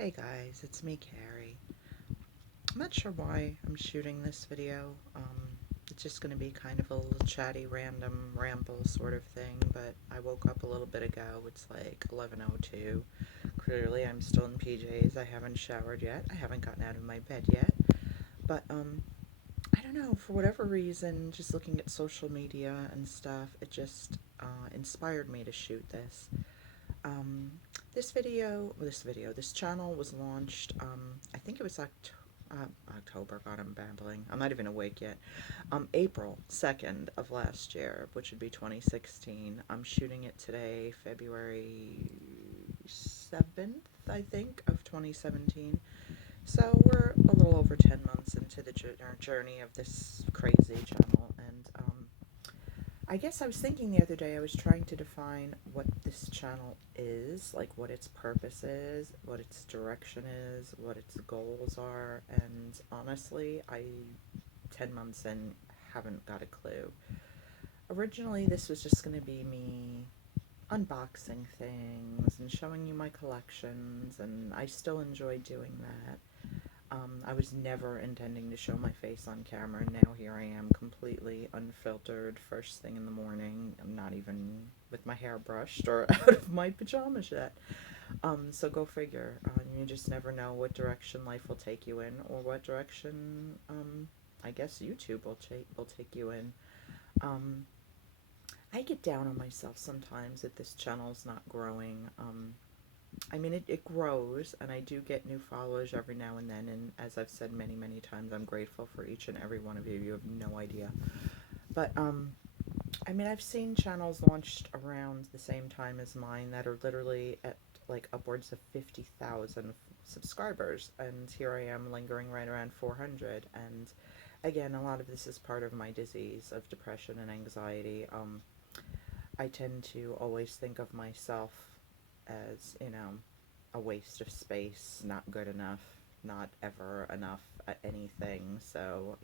Hey guys, it's me, Carrie. I'm not sure why I'm shooting this video. It's just going to be kind of a little chatty, random ramble sort of thing, but I woke up a little bit ago. It's like 11:02. Clearly, I'm still in PJs. I haven't showered yet. I haven't gotten out of my bed yet. But, I don't know, for whatever reason, just looking at social media and stuff, it just inspired me to shoot this. Um, this channel was launched, I think it was October, God, I'm babbling. I'm not even awake yet. April 2nd of last year, which would be 2016. I'm shooting it today, February 7th, I think, of 2017. So we're a little over 10 months into the journey of this crazy channel, and I guess I was thinking the other day, I was trying to define what this channel is, like what its purpose is, what its direction is, what its goals are, and honestly, 10 months in, haven't got a clue. Originally, this was just going to be me unboxing things and showing you my collections, and I still enjoy doing that. I was never intending to show my face on camera, and now here I am, completely unfiltered, first thing in the morning. I'm not even with my hair brushed or out of my pajamas yet. So go figure. You just never know what direction life will take you in, or what direction, I guess YouTube will take you in. Um, I get down on myself sometimes that this channel's not growing. It grows, and I do get new followers every now and then. And as I've said many, many times, I'm grateful for each and every one of you. You have no idea. But, I've seen channels launched around the same time as mine that are literally at like upwards of 50,000 subscribers. And here I am lingering right around 400. And again, a lot of this is part of my disease of depression and anxiety. I tend to always think of myself as, a waste of space, not good enough, not ever enough at anything. So,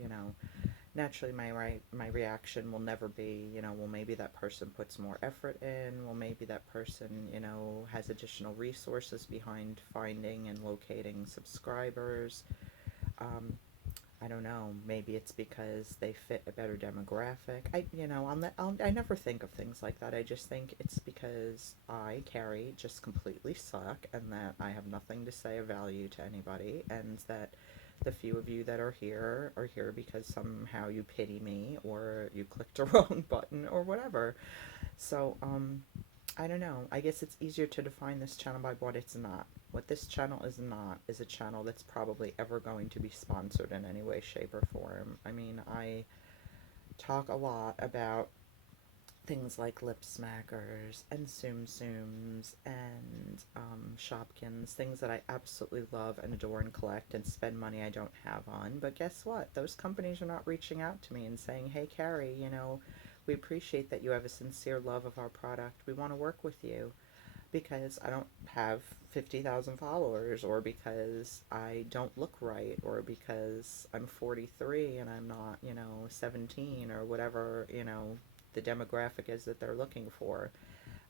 naturally my reaction will never be, well, maybe that person puts more effort in, well, maybe that person, has additional resources behind finding and locating subscribers. Um, I don't know. Maybe it's because they fit a better demographic. I never think of things like that. I just think it's because I, Carrie, just completely suck, and that I have nothing to say of value to anybody, and that the few of you that are here because somehow you pity me, or you clicked a wrong button, or whatever. So, I don't know. I guess it's easier to define this channel by what it's not. What this channel is not is a channel that's probably ever going to be sponsored in any way, shape, or form. I talk a lot about things like lip smackers and tsum tsums and Shopkins, things that I absolutely love and adore and collect and spend money I don't have on. But guess what? Those companies are not reaching out to me and saying, hey, Carrie, we appreciate that you have a sincere love of our product. We want to work with you, because I don't have 50,000 followers, or because I don't look right, or because I'm 43 and I'm not, 17, or whatever, the demographic is that they're looking for.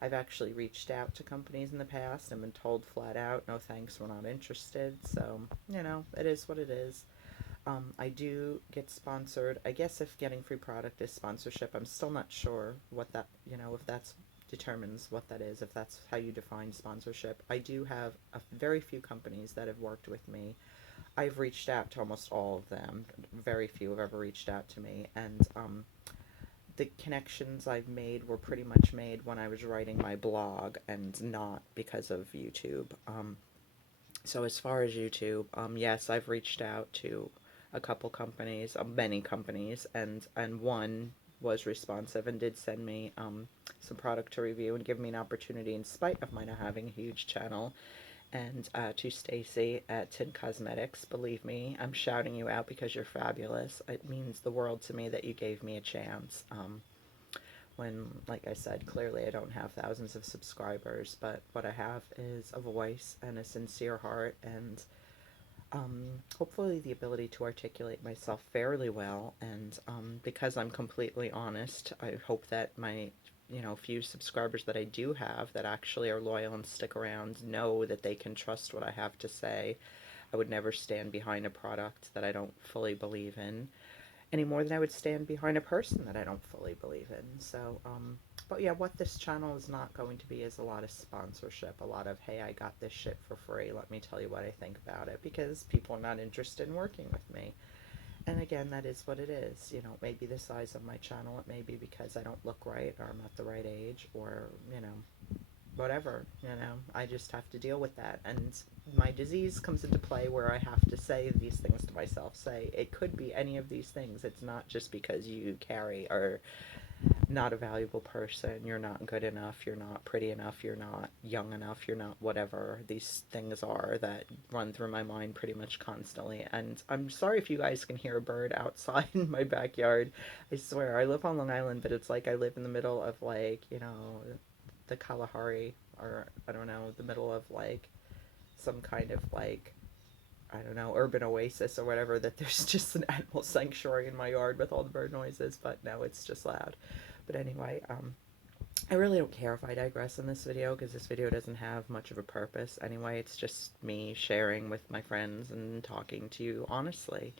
I've actually reached out to companies in the past and been told flat out, no thanks, we're not interested. So, it is what it is. I do get sponsored. I guess if getting free product is sponsorship, I'm still not sure what that, if that's determines what that is, if that's how you define sponsorship. I do have a very few companies that have worked with me. I've reached out to almost all of them. Very few have ever reached out to me, and the connections I've made were pretty much made when I was writing my blog, and not because of YouTube. So as far as YouTube, yes, I've reached out to a couple companies, many companies, and one was responsive and did send me some product to review and give me an opportunity, in spite of my not having a huge channel. And to Stacy at Tin Cosmetics, believe me, I'm shouting you out because you're fabulous. It means the world to me that you gave me a chance. When, like I said, clearly I don't have thousands of subscribers, but what I have is a voice and a sincere heart, and hopefully the ability to articulate myself fairly well. And because I'm completely honest, I hope that my few subscribers that I do have that actually are loyal and stick around know that they can trust what I have to say. I would never stand behind a product that I don't fully believe in any more than I would stand behind a person that I don't fully believe in. So, but yeah, what this channel is not going to be is a lot of sponsorship, a lot of, hey, I got this shit for free, let me tell you what I think about it, because people are not interested in working with me. And again, that is what it is. It may be the size of my channel, it may be because I don't look right, or I'm not the right age, or, whatever, I just have to deal with that. And my disease comes into play where I have to say these things to myself. Say, it could be any of these things. It's not just because you carry or not a valuable person, you're not good enough, you're not pretty enough, you're not young enough, you're not whatever these things are that run through my mind pretty much constantly. And I'm sorry if you guys can hear a bird outside in my backyard. I swear, I live on Long Island, but it's like I live in the middle of, like, the Kalahari, or I don't know, the middle of like some kind of, like, I don't know, urban oasis or whatever, that there's just an animal sanctuary in my yard with all the bird noises, but no, it's just loud. But anyway, I really don't care if I digress in this video, because this video doesn't have much of a purpose anyway. It's just me sharing with my friends and talking to you honestly.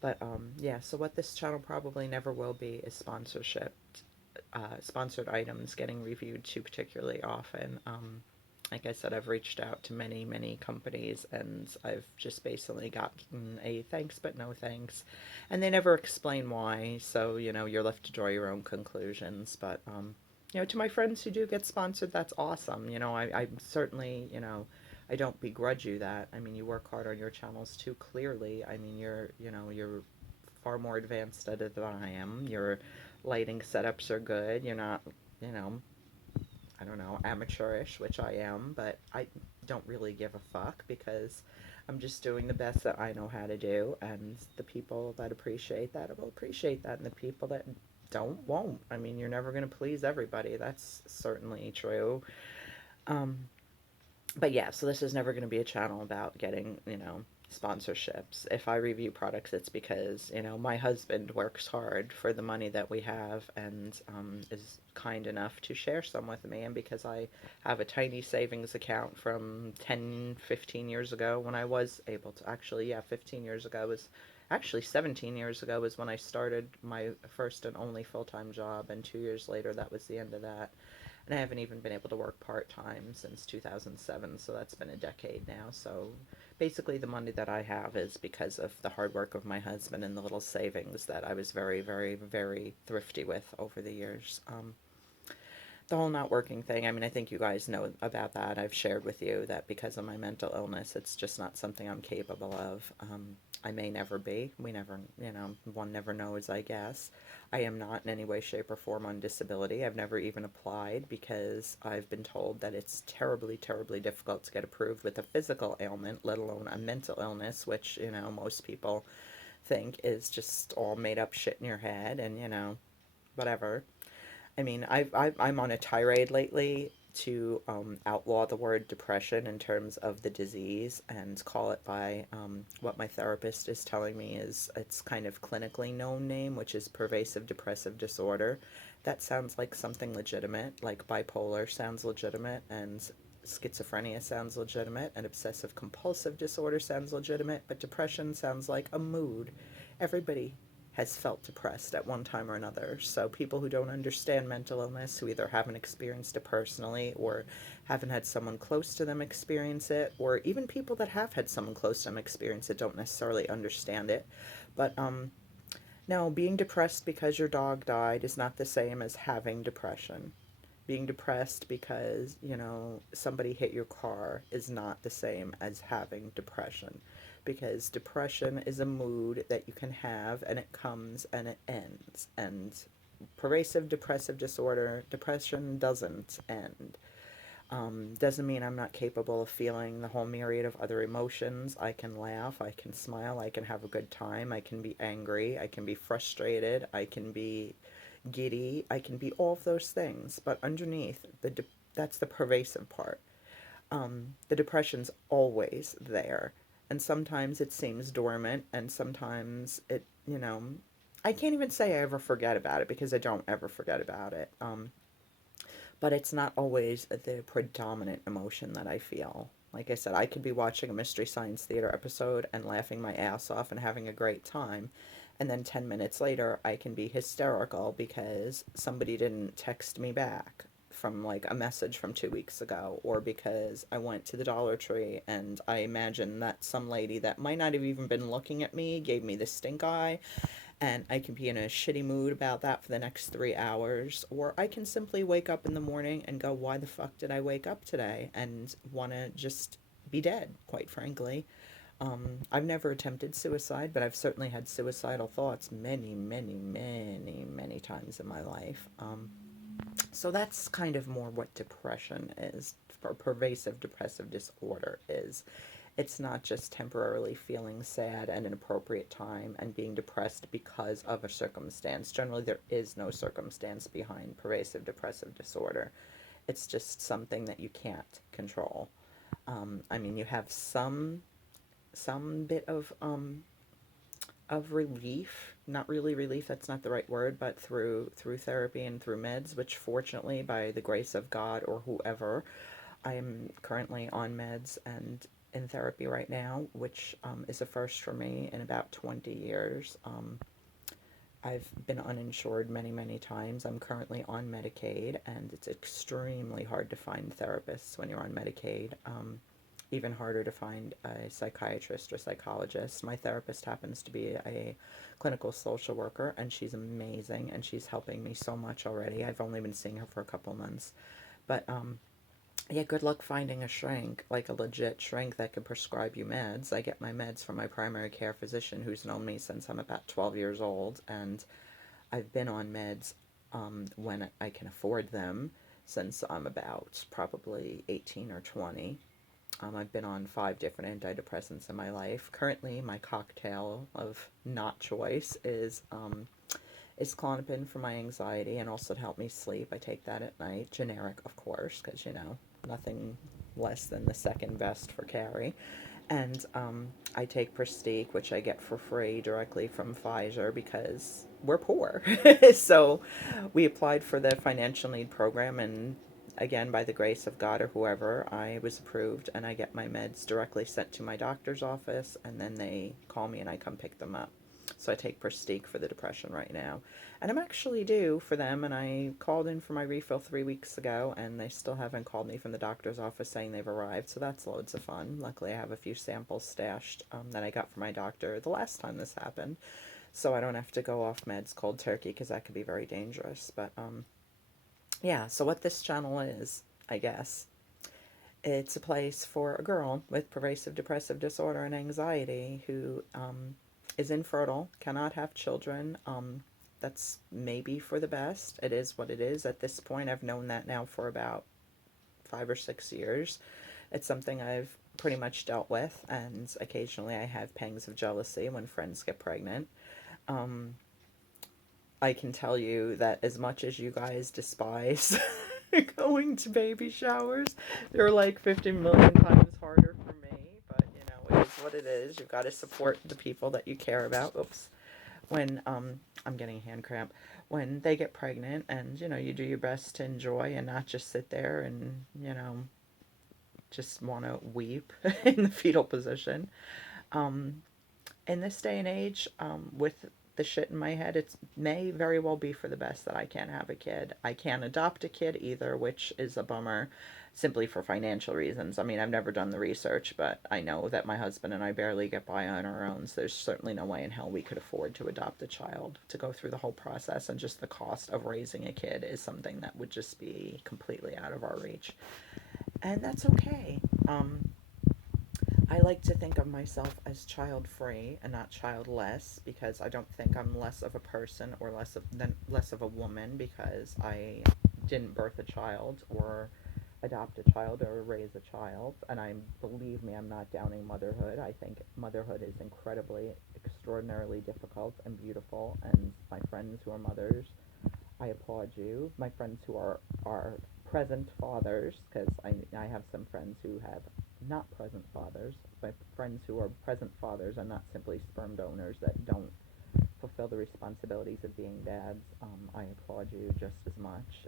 But yeah, so what this channel probably never will be is sponsored items getting reviewed too particularly often. Like I said, I've reached out to many, many companies, and I've just basically gotten a thanks but no thanks. And they never explain why, so, you're left to draw your own conclusions. But, to my friends who do get sponsored, that's awesome. I'm certainly, I don't begrudge you that. I mean, you work hard on your channels too, clearly. I mean, you're far more advanced at it than I am. Your lighting setups are good. You're not, you know, I don't know, amateurish, which I am, but I don't really give a fuck, because I'm just doing the best that I know how to do, and the people that appreciate that will appreciate that, and the people that don't won't. I mean, you're never going to please everybody. That's certainly true. Um, but yeah, so this is never going to be a channel about getting, sponsorships. If I review products, it's because, my husband works hard for the money that we have, and is kind enough to share some with me. And because I have a tiny savings account from 10, 15 years ago, when I was able to, actually, yeah, 15 years ago was, actually 17 years ago was when I started my first and only full-time job, and 2 years later, that was the end of that. And I haven't even been able to work part-time since 2007, so that's been a decade now. So basically the money that I have is because of the hard work of my husband and the little savings that I was very, very, very thrifty with over the years. The whole not working thing, I mean, I think you guys know about that. I've shared with you that because of my mental illness, it's just not something I'm capable of. I may never be. We never, one never knows, I guess. I am not in any way, shape, or form on disability. I've never even applied, because I've been told that it's terribly, terribly difficult to get approved with a physical ailment, let alone a mental illness, which, most people think is just all made up shit in your head, and, whatever. I mean, I'm on a tirade lately to outlaw the word depression in terms of the disease, and call it by what my therapist is telling me is its kind of clinically known name, which is pervasive depressive disorder. That sounds like something legitimate, like bipolar sounds legitimate, and schizophrenia sounds legitimate, and obsessive compulsive disorder sounds legitimate, but depression sounds like a mood. Everybody has felt depressed at one time or another. So people who don't understand mental illness, who either haven't experienced it personally, or haven't had someone close to them experience it, or even people that have had someone close to them experience it, don't necessarily understand it. But no, being depressed because your dog died is not the same as having depression. Being depressed because, somebody hit your car is not the same as having depression. Because depression is a mood that you can have, and it comes and it ends. And pervasive depressive disorder, depression doesn't end. Doesn't mean I'm not capable of feeling the whole myriad of other emotions. I can laugh, I can smile, I can have a good time, I can be angry, I can be frustrated, I can be giddy, I can be all of those things. But underneath, that's the pervasive part. The depression's always there. And sometimes it seems dormant, and sometimes I can't even say I ever forget about it, because I don't ever forget about it. but it's not always the predominant emotion that I feel. Like I said, I could be watching a Mystery Science Theater episode and laughing my ass off and having a great time. And then 10 minutes later, I can be hysterical because somebody didn't text me back from like a message from 2 weeks ago, or because I went to the Dollar Tree and I imagine that some lady that might not have even been looking at me gave me the stink eye, and I can be in a shitty mood about that for the next 3 hours, or I can simply wake up in the morning and go, why the fuck did I wake up today? And want to just be dead, quite frankly. I've never attempted suicide, but I've certainly had suicidal thoughts many, many, many, many times in my life. So that's kind of more what depression is, or pervasive depressive disorder is. It's not just temporarily feeling sad at an appropriate time and being depressed because of a circumstance. Generally, there is no circumstance behind pervasive depressive disorder. It's just something that you can't control. I mean, you have some bit of relief, not really relief, that's not the right word, but through therapy and through meds, which fortunately, by the grace of God or whoever, I am currently on meds and in therapy right now, which is a first for me in about 20 years. I've been uninsured many, many times. I'm currently on Medicaid, and it's extremely hard to find therapists when you're on Medicaid. Even harder to find a psychiatrist or psychologist. My therapist happens to be a clinical social worker, and she's amazing, and she's helping me so much already. I've only been seeing her for a couple months. But yeah, good luck finding a shrink, like a legit shrink that can prescribe you meds. I get my meds from my primary care physician who's known me since I'm about 12 years old, and I've been on meds when I can afford them since I'm about probably 18 or 20. I've been on 5 different antidepressants in my life. Currently, my cocktail of not choice is Klonopin for my anxiety and also to help me sleep. I take that at night, generic, of course, because nothing less than the second best for Carrie. And I take Prestige, which I get for free directly from Pfizer because we're poor. So we applied for the financial need program, and again, by the grace of God or whoever, I was approved, and I get my meds directly sent to my doctor's office, and then they call me and I come pick them up. So I take Prestige for the depression right now. And I'm actually due for them, and I called in for my refill 3 weeks ago, and they still haven't called me from the doctor's office saying they've arrived, so that's loads of fun. Luckily, I have a few samples stashed that I got from my doctor the last time this happened, so I don't have to go off meds cold turkey, because that could be very dangerous. But yeah, so what this channel is, I guess, it's a place for a girl with pervasive depressive disorder and anxiety who is infertile, cannot have children. That's maybe for the best. It is what it is at this point. I've known that now for about 5 or 6 years. It's something I've pretty much dealt with, and occasionally I have pangs of jealousy when friends get pregnant. Um, I can tell you that as much as you guys despise going to baby showers, they're like 50 million times harder for me. But it is what it is. You've got to support the people that you care about. Oops. When I'm getting a hand cramp. When they get pregnant, and you do your best to enjoy and not just sit there and just want to weep in the fetal position. Um, in this day and age, with the shit in my head, it may very well be for the best that I can't have a kid. I can't adopt a kid either, which is a bummer, simply for financial reasons. I mean, I've never done the research, but I know that my husband and I barely get by on our own, so there's certainly no way in hell we could afford to adopt a child. To go through the whole process and just the cost of raising a kid is something that would just be completely out of our reach. And that's okay. I like to think of myself as child free and not childless, because I don't think I'm less of a person or less of a woman because I didn't birth a child or adopt a child or raise a child. And believe me, I'm not downing motherhood. I think motherhood is incredibly, extraordinarily difficult and beautiful. And my friends who are mothers, I applaud you. My friends who are present fathers, because I have some friends who have not present fathers. My friends who are present fathers are not simply sperm donors that don't fulfill the responsibilities of being dads. I applaud you just as much.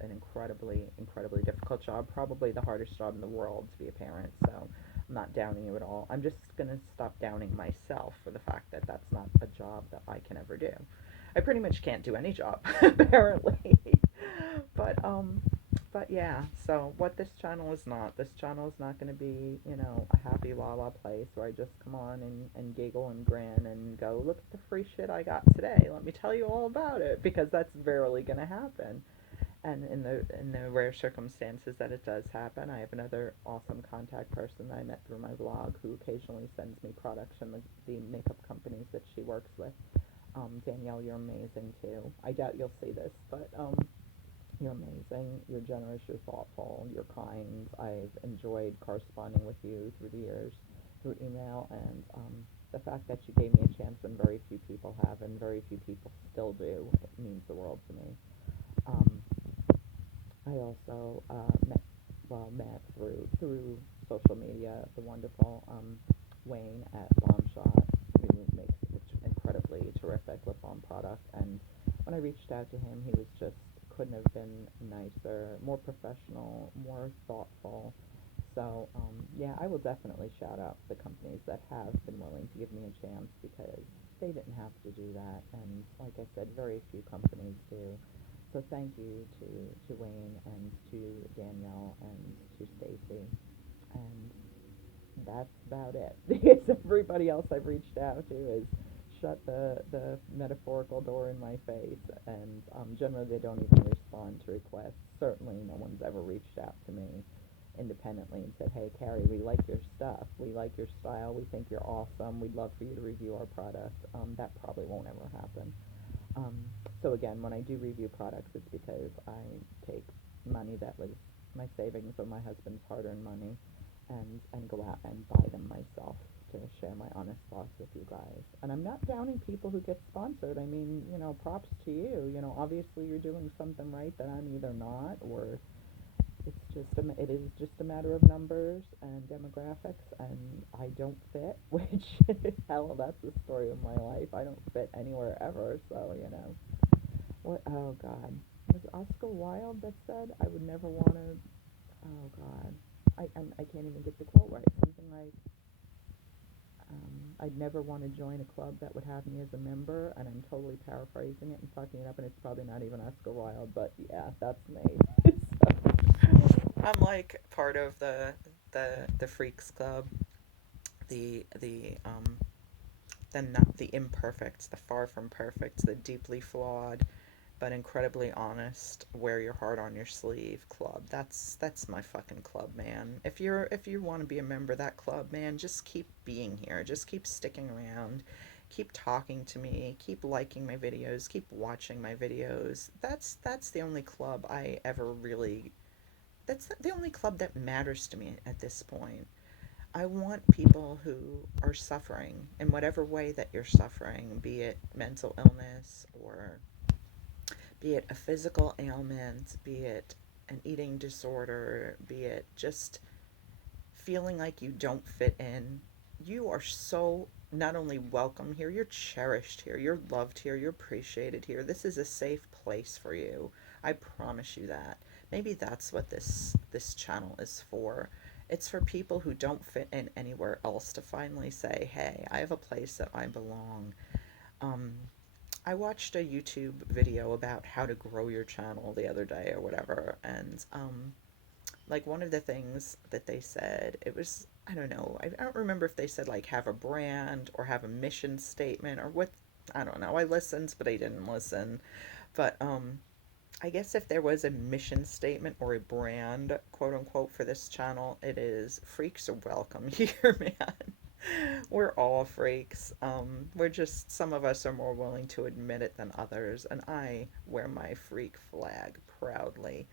an incredibly difficult job, probably the hardest job in the world to be a parent. So I'm not downing you at all. I'm just gonna stop downing myself for the fact that that's not a job that I can ever do. I pretty much can't do any job apparently. but um, but yeah, so what this channel is not going to be, a happy la la place where I just come on and giggle and grin and go, look at the free shit I got today. Let me tell you all about it, because that's rarely going to happen. And in the rare circumstances that it does happen, I have another awesome contact person that I met through my vlog who occasionally sends me products from the makeup companies that she works with. Danielle, you're amazing too. I doubt you'll see this, but you're amazing. You're generous. You're thoughtful. You're kind. I've enjoyed corresponding with you through the years, through email, and the fact that you gave me a chance and very few people have, and very few people still do, it means the world to me. Um, I also met through social media the wonderful Wayne at Bomb Shot, who makes incredibly terrific lip balm product. And when I reached out to him, he was just couldn't have been nicer, more professional, more thoughtful. So yeah, I will definitely shout out the companies that have been willing to give me a chance, because they didn't have to do that, and like I said, very few companies do. So thank you to Wayne and to Danielle and to Stacy. And that's about it. Because everybody else I've reached out to is shut the metaphorical door in my face, and generally they don't even respond to requests. Certainly no one's ever reached out to me independently and said, hey, Carrie, we like your stuff. We like your style. We think you're awesome. We'd love for you to review our product. That probably won't ever happen. Um, so again, when I do review products, it's because I take money that was my savings or my husband's hard-earned money, and go out and buy them myself to share my honest thoughts with you guys. And I'm not downing people who get sponsored. I mean, props to you. Obviously you're doing something right that I'm either not, or it is just a matter of numbers and demographics, and I don't fit, which hell, that's the story of my life. I don't fit anywhere ever, so what? Oh God, was it Oscar Wilde that said I would never want to? Oh God, I can't even get the quote right. Something like, I'd never want to join a club that would have me as a member, and I'm totally paraphrasing it and fucking it up, and it's probably not even Oscar Wilde, but yeah, that's me. I'm like part of the Freaks Club, the not the imperfect, the far from perfect, the deeply flawed, but incredibly honest, wear your heart on your sleeve club. That's my fucking club, man. If you want to be a member of that club, man, just keep being here. Just keep sticking around. Keep talking to me. Keep liking my videos. Keep watching my videos. That's the only club I ever really. That's the only club that matters to me at this point. I want people who are suffering in whatever way that you're suffering, be it mental illness, or be it a physical ailment, be it an eating disorder, be it just feeling like you don't fit in. You are so not only welcome here, you're cherished here, you're loved here, you're appreciated here. This is a safe place for you. I promise you that. Maybe that's what this channel is for. It's for people who don't fit in anywhere else to finally say, "Hey, I have a place that I belong." Um, I watched a YouTube video about how to grow your channel the other day or whatever, and like one of the things that they said, it was, I don't know, I don't remember if they said like have a brand or have a mission statement or what. I don't know. I listened, but I didn't listen. But I guess if there was a mission statement or a brand, quote unquote, for this channel, it is freaks are welcome here, man. We're all freaks. We're just, some of us are more willing to admit it than others, and I wear my freak flag proudly.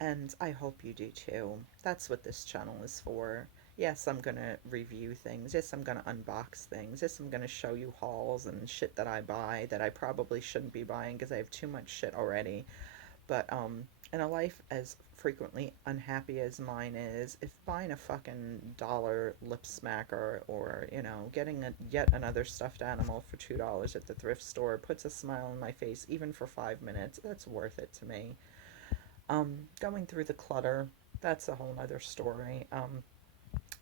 And I hope you do too. That's what this channel is for. Yes, I'm gonna review things. Yes, I'm gonna unbox things. Yes, I'm gonna show you hauls and shit that I buy that I probably shouldn't be buying because I have too much shit already. But in a life as frequently unhappy as mine is, if buying a fucking dollar lip smacker, or getting yet another stuffed animal for $2 at the thrift store puts a smile on my face even for 5 minutes, that's worth it to me. Going through the clutter, that's a whole nother story.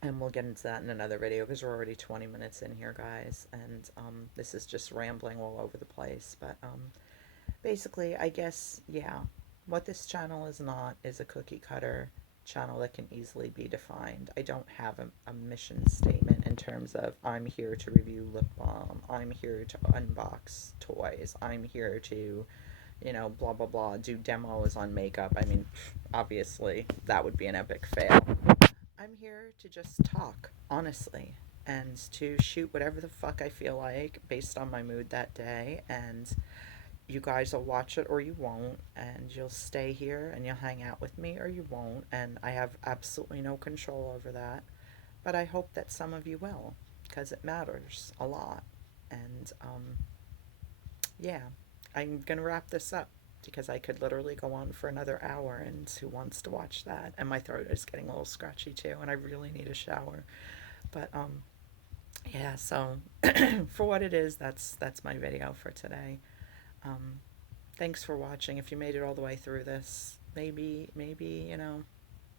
And we'll get into that in another video because we're already 20 minutes in here, guys. And this is just rambling all over the place. But basically, I guess, yeah, what this channel is not is a cookie cutter channel that can easily be defined. I don't have a mission statement in terms of I'm here to review lip balm, I'm here to unbox toys, I'm here to, you know, blah blah blah, do demos on makeup. I mean, obviously that would be an epic fail. I'm here to just talk, honestly, and to shoot whatever the fuck I feel like based on my mood that day. And you guys will watch it or you won't, and you'll stay here and you'll hang out with me or you won't. And I have absolutely no control over that. But I hope that some of you will, because it matters a lot. And yeah, I'm going to wrap this up because I could literally go on for another hour, and who wants to watch that? And my throat is getting a little scratchy too, and I really need a shower. But yeah, so for what it is, that's my video for today. Um, Thanks for watching. If you made it all the way through this, maybe you know,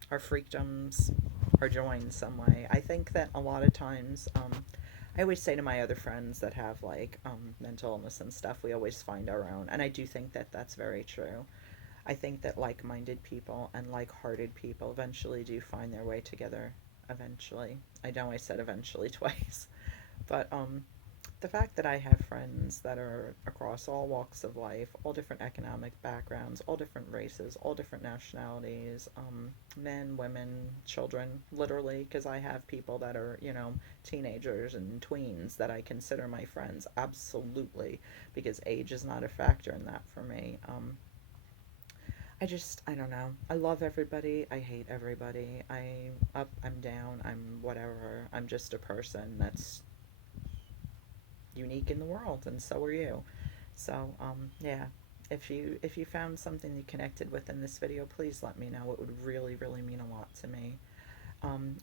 our freakdoms are joined some way. I think that a lot of times, I always say to my other friends that have like mental illness and stuff, we always find our own, and I do think that that's very true. I think that like-minded people and like-hearted people eventually do find their way together. Eventually, I know I said eventually twice, but the fact that I have friends that are across all walks of life, all different economic backgrounds, all different races, all different nationalities, men, women, children, literally, because I have people that are, you know, teenagers and tweens that I consider my friends, absolutely, because age is not a factor in that for me. I don't know. I love everybody. I hate everybody. I'm up, I'm down, I'm whatever. I'm just a person that's unique in the world, and so are you. So yeah, if you found something you connected with in this video, please let me know. It would really mean a lot to me.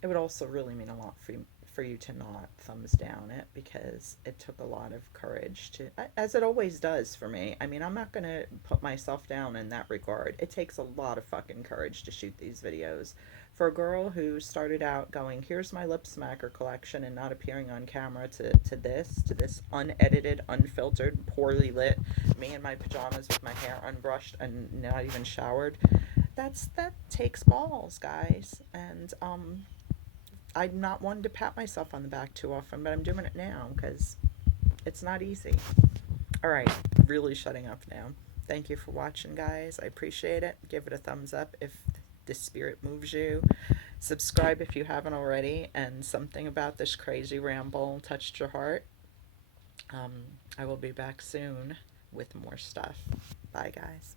It would also really mean a lot for you to not thumbs down it, because it took a lot of courage to, as it always does for me. I mean, I'm not going to put myself down in that regard. It takes a lot of fucking courage to shoot these videos. For a girl who started out going, here's my lip smacker collection, and not appearing on camera, to this unedited, unfiltered, poorly lit, me in my pajamas with my hair unbrushed and not even showered, that takes balls, guys. And I'm not one to pat myself on the back too often, but I'm doing it now because it's not easy. All right, really shutting up now. Thank you for watching, guys. I appreciate it. Give it a thumbs up if this spirit moves you. Subscribe if you haven't already, and something about this crazy ramble touched your heart. I will be back soon with more stuff. Bye, guys.